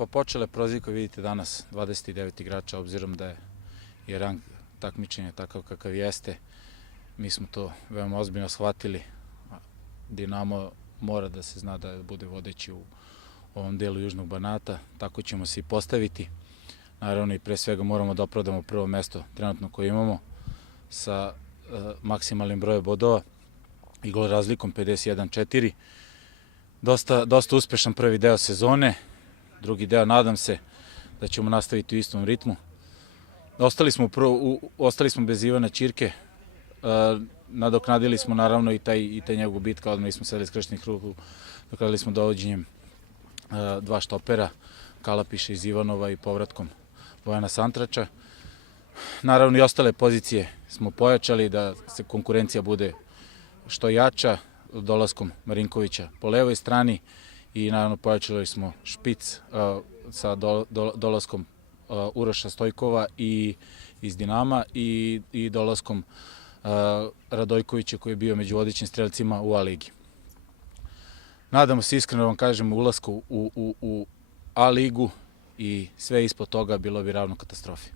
Pa počele prozivke, vidite danas 29 igrača, obzirom da je rang takmičenja takav kakav jeste. Mi smo to veoma ozbiljno shvatili. Dinamo mora da se zna da bude vodeći u ovom delu Južnog Banata, tako ćemo se i postaviti. Naravno i pre svega moramo da opravdamo prvo mesto trenutno koje imamo sa maksimalnim brojem bodova i gol razlikom 51-4. Dosta uspešan prvi deo sezone, drugi deo nadam se da ćemo nastaviti u istom ritmu. Ostali smo bez Ivana Ćirke, nadoknadili smo naravno i taj njegov gubitka, odmah smo sedeli skrštenih ruku, dokradili smo dovođenjem dva štopera, Kalapiša iz Ivanova i povratkom Bojana Santrača. Naravno i ostale pozicije smo pojačali da se konkurencija bude što jača, dolaskom Marinkovića po levoj strani i naravno pojačali smo špic sa dolaskom Uroša Stojkova iz Dinama i dolaskom Radojkovića koji je bio među vodećim strelcima u A-ligi. Nadamo se iskreno, vam kažem, ulasku u A-ligu i sve ispod toga bilo bi ravno katastrofi.